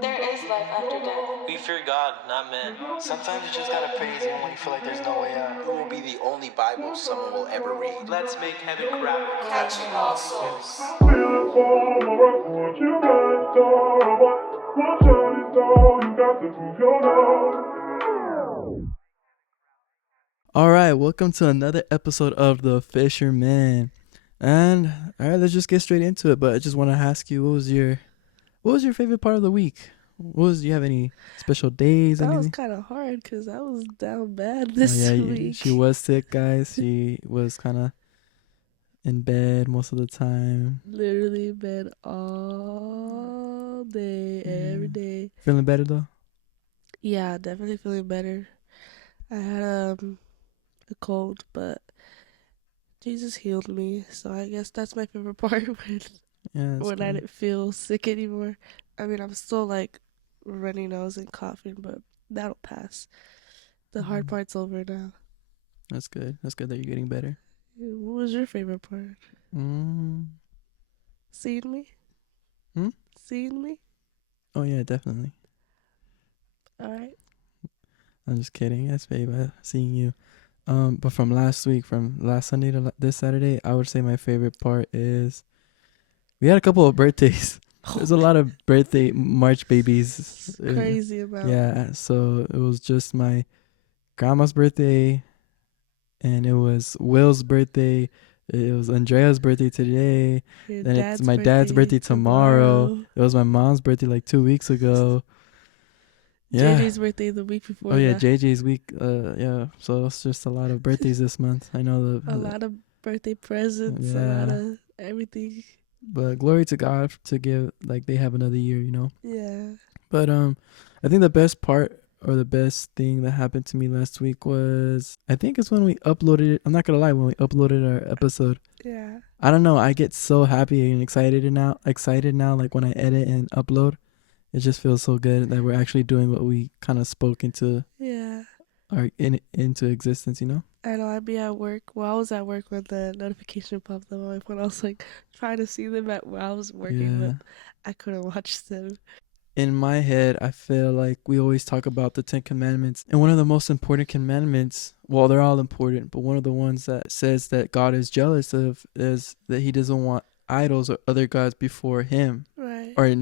There is life after death. We fear God, not men. Sometimes you just gotta praise even when you feel like there's no way out. It will be the only Bible someone will ever read. Let's make heaven crowded. Catching all souls. All right, welcome to another episode of The Fisherman. And all right, let's just get straight into it. But I just want to ask you, what was your favorite part of the week? Do you have any special days? That was Anything? kind of hard because I was down bad this week. She was sick, guys. She was kind of in bed most of the time. Literally in bed all day, every day. Feeling better though? Yeah, definitely feeling better. I had a cold, but Jesus healed me, so I guess that's my favorite part when I didn't feel sick anymore. I mean, I'm still like runny nose and coughing, but that'll pass. The hard part's over now. That's good. That's good that you're getting better. What was your favorite part? Seeing me? Seeing me? Oh yeah, definitely. All right. I'm just kidding. Yes, babe. Seeing you. But from last Sunday to this Saturday, I would say my favorite part is we had a couple of birthdays. There's a lot of birthday March babies. Crazy amount. Yeah, so it was just my grandma's birthday, and it was Will's birthday. It was Andrea's birthday today. Then it's my dad's birthday tomorrow. It was my mom's birthday like 2 weeks ago. Yeah. JJ's birthday the week before. Oh yeah, JJ's week. Yeah. So it's just a lot of birthdays this month. I know a lot of birthday presents. A lot of everything. But glory to God to give, like, they have another year, you know. Yeah. But I think the best part or the best thing that happened to me last week was, I think it's when we uploaded it. I'm not gonna lie, when we uploaded our episode. Yeah. I don't know. I get so happy and excited now. Like when I edit and upload. It just feels so good that we're actually doing what we kind of spoke into into existence, you know? I know. I'd be at work. Well, I was at work when the notification popped up on my phone. I was like trying to see them while I was working, but I couldn't watch them. In my head, I feel like we always talk about the 10 Commandments. And one of the most important commandments, well, they're all important, but one of the ones that says that God is jealous of is that he doesn't want idols or other gods before him. Right. Or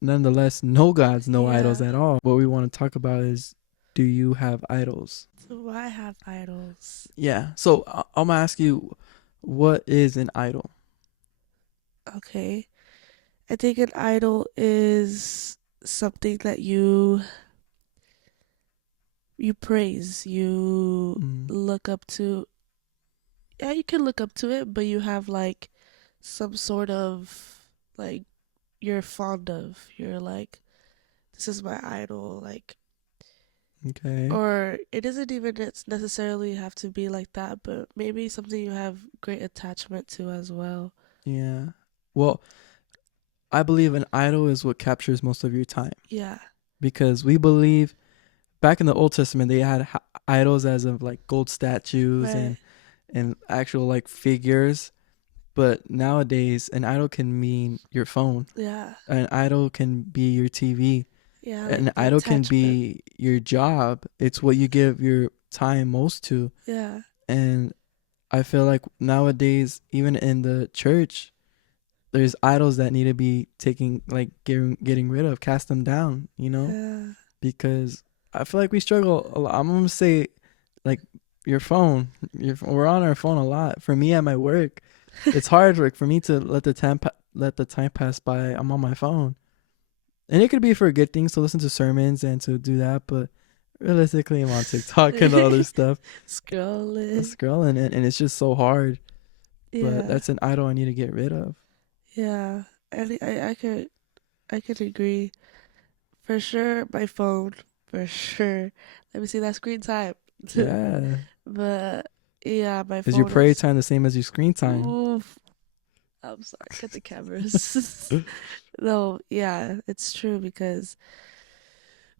nonetheless, no gods, no idols at all. What we want to talk about is, do you have idols? Do I have idols? Yeah. So I'm going to ask you, what is an idol? Okay. I think an idol is something that you praise, you look up to. Yeah, you can look up to it, but you have like some sort of like you're fond of. You're like, this is my idol, like. Okay. Or it doesn't even necessarily have to be like that, but maybe something you have great attachment to as well. Yeah. Well, I believe an idol is what captures most of your time. Yeah. Because we believe back in the Old Testament, they had idols as of like gold statues and actual like figures. But nowadays, an idol can mean your phone. Yeah. An idol can be your TV. Yeah. An idol can be your job. It's what you give your time most to. Yeah. And I feel like nowadays, even in the church, there's idols that need to be getting rid of, cast them down, you know? Yeah. Because I feel like we struggle a lot. I'm going to say, like, your phone. We're on our phone a lot. For me at my work, it's hard for me to let the time pass by. I'm on my phone. And it could be for good things to listen to sermons and to do that, but realistically, I'm on TikTok and all other stuff. Scrolling. And it's just so hard. Yeah. But that's an idol I need to get rid of. Yeah. I could agree. For sure, my phone. For sure. Let me see that screen time. Yeah. But yeah, my phone. Is your prayer time the same as your screen time? Oof. I'm sorry, cut the cameras. No, yeah, it's true because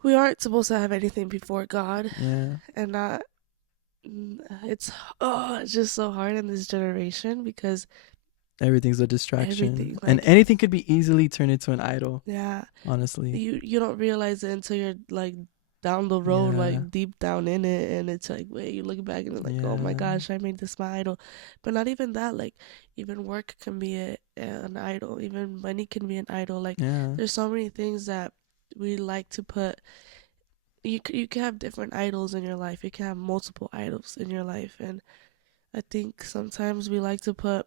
we aren't supposed to have anything before God. Yeah. And not, it's just so hard in this generation because everything's a distraction. Everything, And like- anything could be easily turned into an idol, Yeah. honestly. You don't realize it until you're like down the road, Yeah. like deep down in it, and it's like, wait, you look back and it's like, oh my Yeah. gosh, I made this my idol. But not even that, like even work can be an idol, even money can be an idol. Like Yeah. there's so many things that we like to put. You can have different idols in your life. You can have multiple idols in your life, and I think sometimes we like to put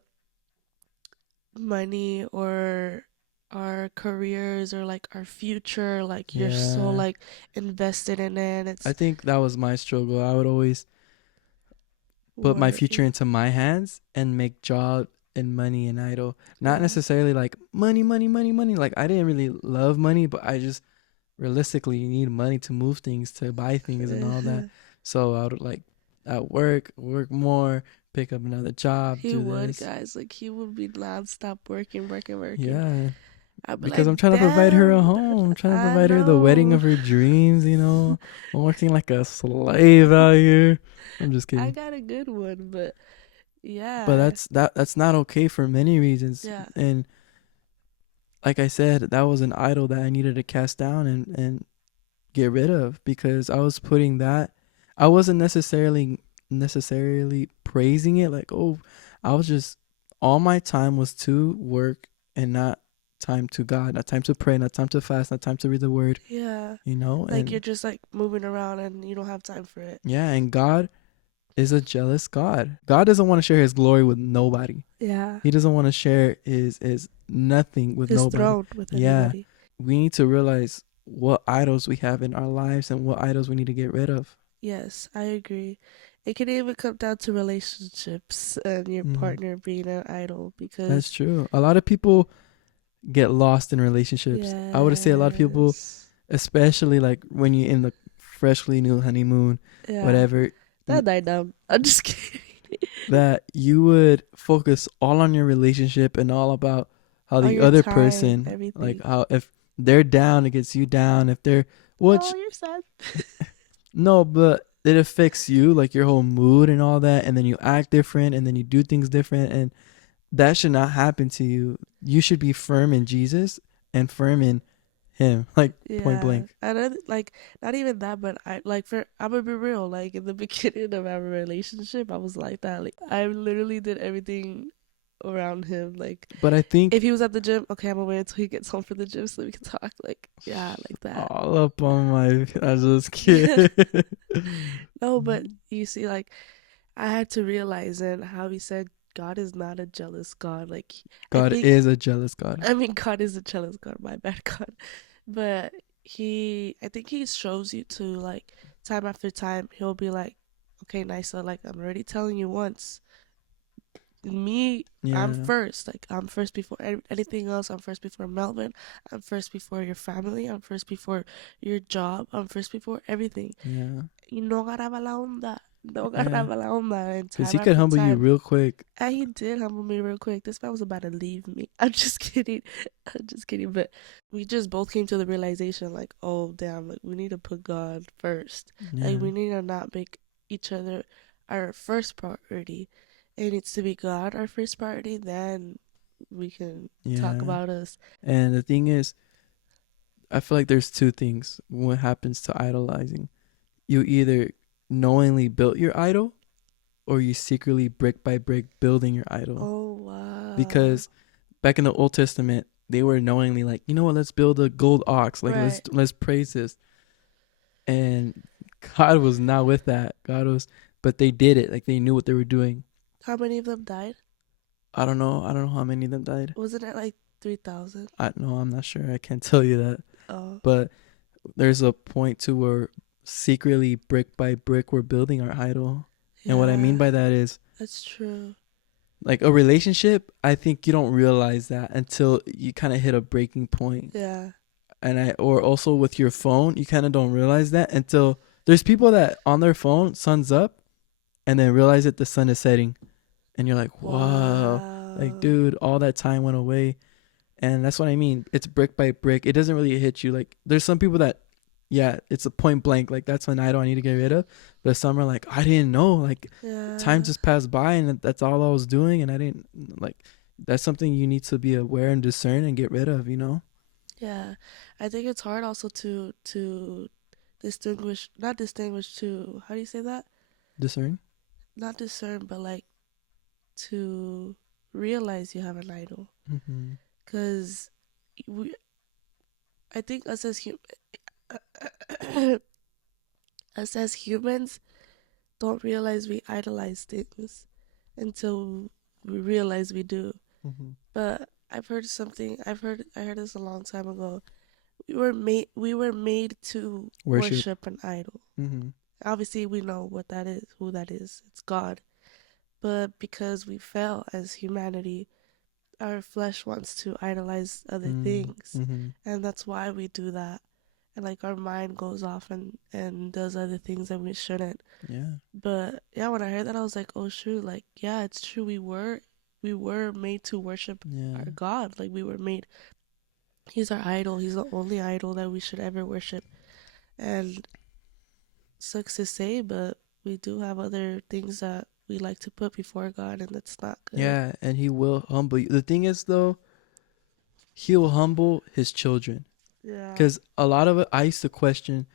money or our careers or like our future, like you're so Yeah. like invested in it, and it's I think that was my struggle. I would always put my worry. future into my hands and make job and money an idol. Not Yeah. necessarily like money, money, money, money. Like I didn't really love money, but I just realistically need money to move things, to buy things and all that. So I would like at work more, pick up another job, He do would, this. guys. Like he would be nonstop working. Yeah. I'd be Because like, I'm trying to provide her a "Damn, home. I'm trying to I provide her the wedding of know." her dreams, you know. I'm working like a slave out here. I'm just kidding. I got a good one, but yeah. But that's not okay for many reasons. Yeah. And like I said, that was an idol that I needed to cast down and get rid of, because I was putting that, I wasn't necessarily praising it, like, oh, I was just, all my time was to work and not time to God, not time to pray, not time to fast, not time to read the word, Yeah. you know. Like And you're just like moving around and you don't have time for it. yeah, and God is a jealous God. God doesn't want to share his glory with nobody. Yeah. He doesn't want to share his nothing with His nobody. throne with Yeah. anybody. We need to realize what idols we have in our lives and what idols we need to get rid of. Yes, I agree. It can even come down to relationships and your Mhm. partner being an idol, because That's true. A lot of people get lost in relationships. I would say a lot of people, Yes. especially like when you're in the freshly new honeymoon, Yeah. whatever, That died down. I'm just kidding. that you would focus all on your relationship and all about how All the your other time, person, everything. like how if they're down, it gets you down. If they're, which, Oh, you're sad. no, but it affects you, like your whole mood and all that, and then you act different, and then you do things different, and that should not happen to you. You should be firm in Jesus and firm in him, like point blank. And then, like, not even that, but I'm gonna be real. Like in the beginning of our relationship, I was like that. Like I literally did everything around him. Like But I think if he was at the gym, okay, I'm gonna wait until he gets home from the gym so we can talk. Like yeah, like that. all up on my, I just kidding. No, but you see, like I had to realize, and how he said God is not a jealous God. Like God think- is a jealous God. I mean, God is a jealous God. My bad, God. But I think he shows you to, like, time after time, he'll be like, okay, Nysa, like, I'm already telling you once. Me, Yeah. I'm first. Like, I'm first before anything else. I'm first before Melvin. I'm first before your family. I'm first before your job. I'm first before everything. Yeah. Y no agarraba la onda. No Yeah. agarraba la onda. And Because time he could after humble you time- real quick. And he did humble me real quick. This man was about to leave me. I'm just kidding. I'm just kidding. But we just both came to the realization, like, oh, damn, like, we need to put God first. Yeah. Like, we need to not make each other our first priority. It needs to be God our first priority. Then we can talk Yeah. about us. And the thing is, I feel like there's two things when it happens to idolizing. You either knowingly built your idol, or you secretly brick by brick building your idol. Oh, wow. Because back in the Old Testament, they were knowingly like, you know what, let's build a gold ox. Like let's praise this. And God was not with that. But they did it. Like they knew what they were doing. How many of them died? I don't know how many of them died. Wasn't it like 3,000? I'm not sure. I can't tell you that. Oh. But there's a point to where secretly, brick by brick, we're building our idol. And what I mean Yeah, by that is, that's true. like a relationship, I think you don't realize that until you kind of hit a breaking point. Yeah. Or also with your phone, you kind of don't realize that until there's people that on their phone, sun's up, and then realize that the sun is setting. And you're like, wow. Like, dude, all that time went away. And that's what I mean. It's brick by brick. It doesn't really hit you. Like, there's some people that, yeah, it's a point blank. Like, that's an idol I need to get rid of. But some are like, I didn't know. Like, Yeah. time just passed by and that's all I was doing. And I didn't, like, that's something you need to be aware and discern and get rid of, Yeah, I think it's hard also to distinguish, not distinguish, to, how do you say that? Discern. Not discern, but like to realize you have an idol. Mm-hmm. Because we, I think us as humans don't realize we idolize things until we realize we do. Mm-hmm. But I heard this a long time ago. We were made to worship an idol. Mm-hmm. Obviously we know what that is, who that is. It's God. But because we fell as humanity, our flesh wants to idolize other things. Mm-hmm. And that's why we do that. And like our mind goes off and does other things that we shouldn't. Yeah. But yeah, when I heard that, I was like, oh shoot, like yeah, it's true. We were made to worship Yeah. our God. Like we were made. He's our idol. He's the only idol that we should ever worship. And sucks to say, but we do have other things that we like to put before God, and that's not good. Yeah, and he will humble you. The thing is, though, he will humble his children. Yeah. Because a lot of it, I used to question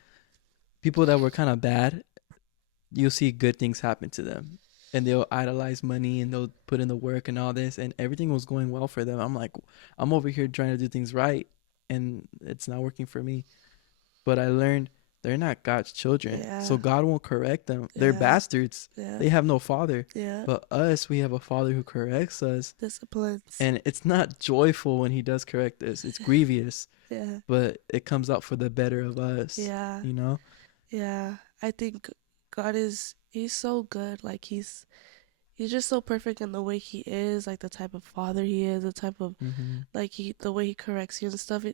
people that were kind of bad. You'll see good things happen to them, and they'll idolize money, and they'll put in the work and all this, and everything was going well for them. I'm like, I'm over here trying to do things right, and it's not working for me. But I learned they're not God's children, Yeah. so God won't correct them. They're Yeah. bastards. Yeah. They have no father. Yeah. But us, we have a father who corrects us. Disciplines. And it's not joyful when he does correct us. It's grievous, Yeah. but it comes out for the better of us. Yeah. You know? Yeah. I think God he's so good. Like he's just so perfect in the way he is, like the type of father he is, the type of Mm-hmm. like the way he corrects you and stuff.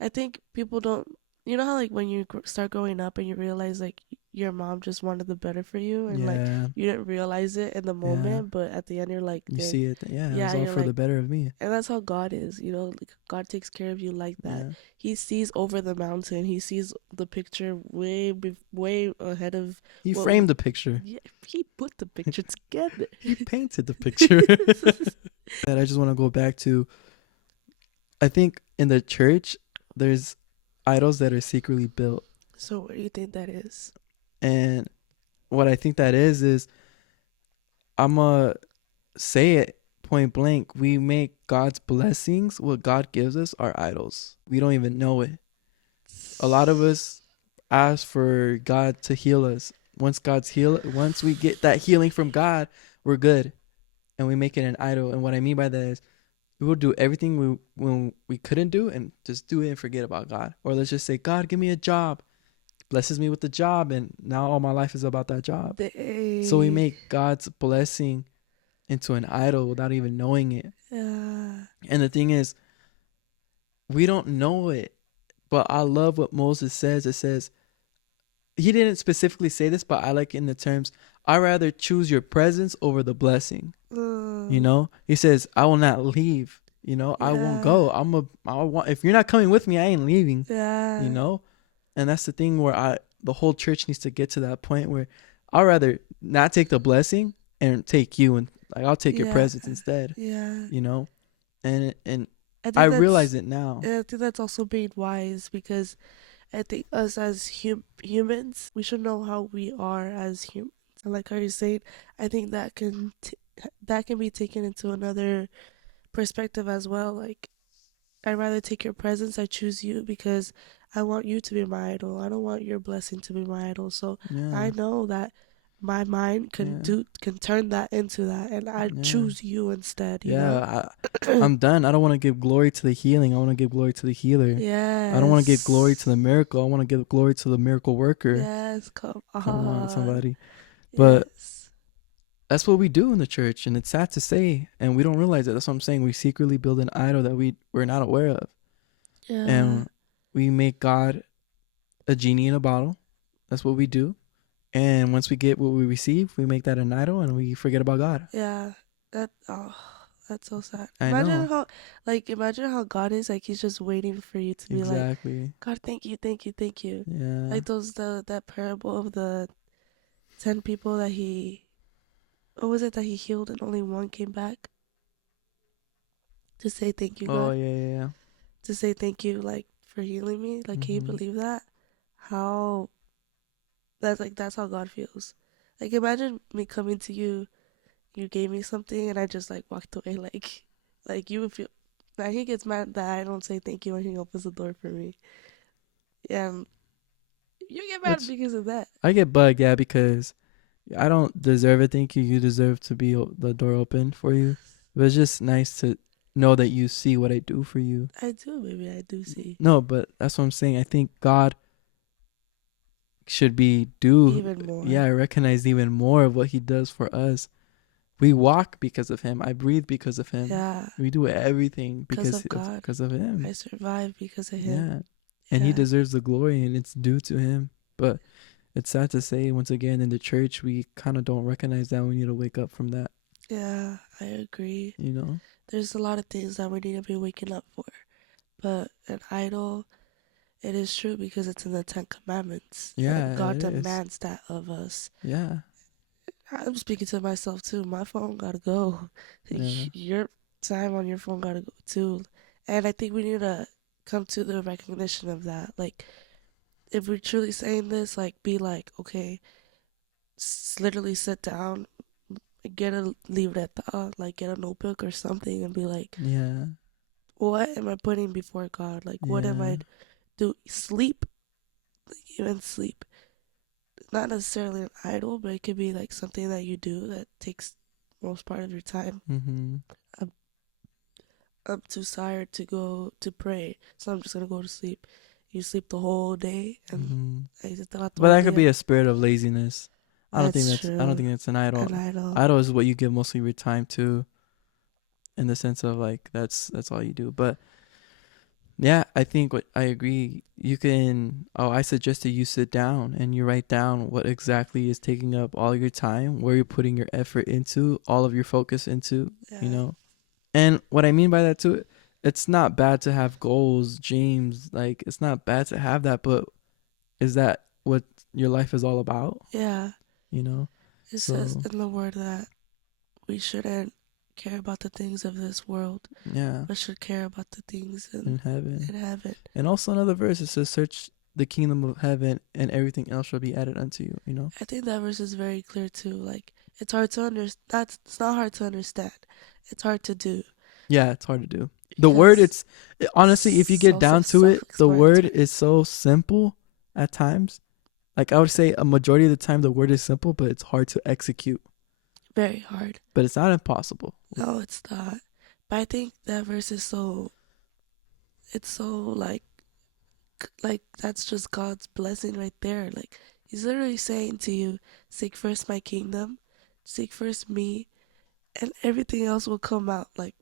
I think people don't, you know how like when you start growing up and you realize like your mom just wanted the better for you, and like Yeah. you didn't realize it in the moment, but at the end you're like, You dang. see it. Yeah. Yeah, It's all you're for the like- better of me. And that's how God is, like God takes care of you like that. Yeah. He sees over the mountain. He sees the picture way ahead of. He Well, framed the picture. Yeah, he put the picture together. He painted the picture. And I just want to go back to, I think in the church, there's idols that are secretly built. So what do you think that is? And what I think that is I'm going to say it point blank. We make God's blessings, what God gives us, our idols. We don't even know it. A lot of us ask for God to heal us. Once we get that healing from God, we're good. And we make it an idol. And what I mean by that is we will do everything we couldn't do and just do it and forget about God. Or let's just say, God, give me a job. Blesses me with the job, and now all my life is about that job. So we make God's blessing into an idol without even knowing it. Yeah. And the thing is, we don't know it. But I love what Moses says. It says, he didn't specifically say this, but I like it in the terms, I'd rather choose your presence over the blessing. You know, he says, I will not leave. You know, I won't go. If you're not coming with me, I ain't leaving. Yeah. You know, and that's the thing where the whole church needs to get to that point where I'd rather not take the blessing and take you, and like I'll take your presence instead. Yeah. You know, and I realize it now. And I think that's also being wise, because I think us as humans, we should know how we are as humans. And like how you're saying, I think that can be taken into another perspective as well. Like, I'd rather take your presence. I choose you because I want you to be my idol. I don't want your blessing to be my idol. So Yeah. I know that my mind can turn that into that, and I choose you instead. You know? I'm done. I don't want to give glory to the healing. I want to give glory to the healer. Yes. I don't want to give glory to the miracle. I want to give glory to the miracle worker. Yes, come on, somebody. But yes. That's what we do in the church, and it's sad to say, and we don't realize it. That's what I'm saying. We secretly build an idol that we're not aware of. Yeah. And we make God a genie in a bottle. That's what we do. And once we get what we receive, we make that an idol and we forget about God. Yeah. That's so sad. I Imagine know. imagine how God is, like he's just waiting for you to be like, Exactly. God, thank you. Yeah. Like that parable of the 10 people that what was it that he healed and only one came back? to say thank you, Oh God. yeah. To say thank you, like, for healing me. Like, can you Mhm. believe that? How that's how God feels. Like, imagine me coming to you, you gave me something, and I just like walked away. Like you would feel. Now he gets mad that I don't say thank you when he opens the door for me. Yeah, and you get mad Which because of that. I get bugged, yeah, because I don't deserve a thank you. You deserve to be the door open for you. But it's just nice to know that you see what I do for you. I do, baby. I do see No, but that's what I'm saying. I think God should be even more. yeah, recognize even more of what he does for us. We walk because of him. I breathe because of him. Yeah, We do everything because of God. because of him. I survive because of Yeah. him. And he Yeah. deserves the glory and it's due to him. But it's sad to say, once again, in the church, we kind of don't recognize that. We need to wake up from that, Yeah, I agree. you know? There's a lot of things that we need to be waking up for. But an idol, it is true because it's in the Ten Commandments. Yeah, And God it is. demands that of us. Yeah. I'm speaking to myself too. My phone gotta go. Yeah. Your time on your phone gotta go too. And I think we need to come to the recognition of that. Like, if we're truly saying this, like, be like, okay, literally sit down, get a libreta, like, get a notebook or something, and be like, Yeah. what am I putting before God? Like, what am I do? Sleep, like, even sleep. Not necessarily an idol, but it could be like something that you do that takes most part of your time. Mm-hmm. I'm too tired to go to pray, so I'm just gonna go to sleep. You sleep the whole day, and But that could be a spirit of laziness. I don't think that's an idol. An idol. Idol is what you give most of your time to, in the sense of like that's all you do. But yeah, I think what I agree. You can. Oh, I suggest that you sit down and you write down what exactly is taking up all your time, where you're putting your effort into, all of your focus into. Yeah. You know, and what I mean by that too, it's not bad to have goals, dreams. Like it's not bad to have that, but is that what your life is all about? Yeah. You know, it says in the word that we shouldn't care about the things of this world, but should care about the things in heaven. And also another verse, it says, search the kingdom of heaven and everything else shall be added unto you, you know? I think that verse is very clear too. Like, it's hard to understand. It's not hard to understand. It's hard to do. Yeah, it's hard to do. The word, honestly, if you get down to it, the word is so simple at times. Like, I would say a majority of the time the word is simple, but it's hard to execute. Very hard. But it's not impossible. No, it's not. But I think that verse is it's so like that's just God's blessing right there. Like, he's literally saying to you, seek first my kingdom, seek first me, and everything else will come out. Like,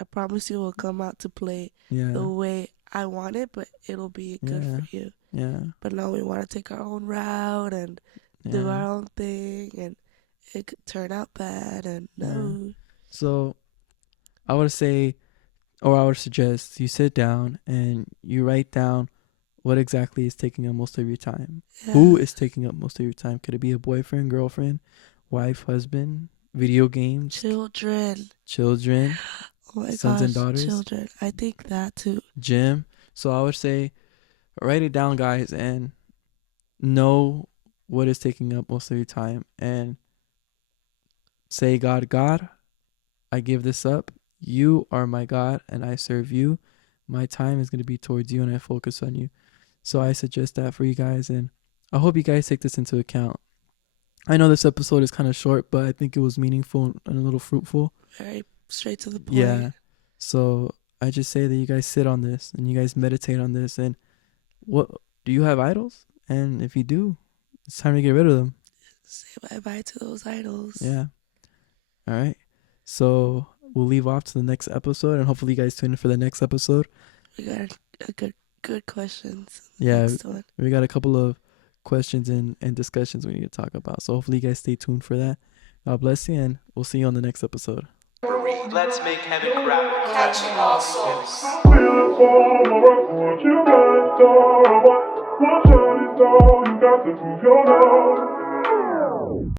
I promise you, it will come out to play the way I want it, but it'll be good for you. Yeah. But no, we want to take our own route and do our own thing, and it could turn out bad, and no. So I would say, or I would suggest you sit down and you write down what exactly is taking up most of your time. Yeah. Who is taking up most of your time? Could it be a boyfriend, girlfriend, wife, husband, video games? Children. Oh my sons gosh, and daughters. Children. I think that too. Gym. So I would say write it down, guys, and know what is taking up most of your time and say, God, I give this up. You are my God and I serve you. My time is going to be towards you and I focus on you. So I suggest that for you guys, and I hope you guys take this into account. I know this episode is kind of short, but I think it was meaningful and a little fruitful. Very straight to the point. Yeah. So I just say that you guys sit on this and you guys meditate on this. And what do you have idols? And if you do, it's time to get rid of them. Say bye-bye to those idols. Yeah. All right. So we'll leave off to the next episode, and hopefully you guys tune in for the next episode. We got a good questions. Yeah, we got a couple of questions and discussions we need to talk about. So hopefully you guys stay tuned for that. God bless you, and we'll see you on the next episode. Let's make heaven crowd. Catching all souls. You got to prove your love.